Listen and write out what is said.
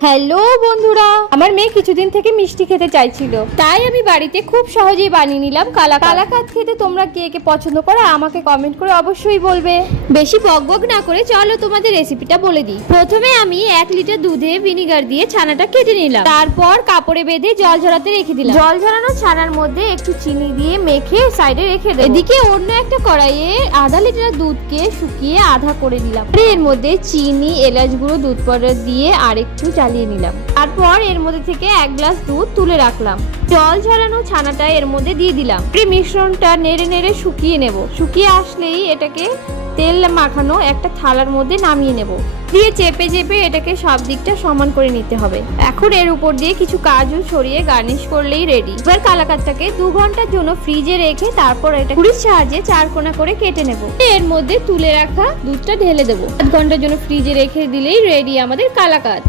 Hello বন্ধুরা, আমার মেয়ে কিছুদিন থেকে মিষ্টি খেতে চাইছিল, তাই আমি বাড়িতে খুব সহজেই বানিয়ে নিলাম কালাকাঁদ। খেতে তোমরা কে কে পছন্দ করো আমাকে কমেন্ট করে অবশ্যই বলবে। বেশি বকবক না করে চলো তোমাদের রেসিপিটা বলে দিই। প্রথমে আমি 1 লিটার দুধে ভিনিগার দিয়ে ছানাটা কেটে নিলাম, তারপর কাপড়ে বেঁধে জল ঝরাতে রেখে দিলাম। জল ঝরানো ছানার মধ্যে একটু চিনি দিয়ে মেখে সাইডে রেখে দেব। এদিকে অন্য একটা কড়াইয়ে আধা লিটার দুধকে শুকিয়ে আধা করে নিলাম। এর মধ্যে চিনি, এলাচ গুঁড়ো, দুধ পাউডার দিয়ে আরেকটু জ্বালিয়ে নিলাম। তারপর এর মধ্যে থেকে 1 গ্লাস দুধ তুলে রাখলাম। জল ঝরানো ছানাটা এর মধ্যে দিয়ে দিলাম। এই মিশ্রণটা নেড়ে নেড়ে শুকিয়ে নেব। শুকিয়ে আসলেই এটাকে তেল মাখানো একটা থালার মধ্যে নামিয়ে নেব। দিয়ে চেপে চেপে এটাকে সব দিকটা সমান করে নিতে হবে। এখন এর উপর দিয়ে কিছু কাজু ছড়িয়ে গার্নিশ করলেই রেডি। এবার কালাকাঁদটাকে 2 ঘন্টার জন্য ফ্রিজে রেখে তারপর এটা ছুরির সাহায্যে 4 কোনা করে কেটে নেব। এর মধ্যে তুলে রাখা দুধটা ঢেলে দেবো। 7 ঘন্টার জন্য ফ্রিজে রেখে দিলেই রেডি আমাদের কালাকাঁদ।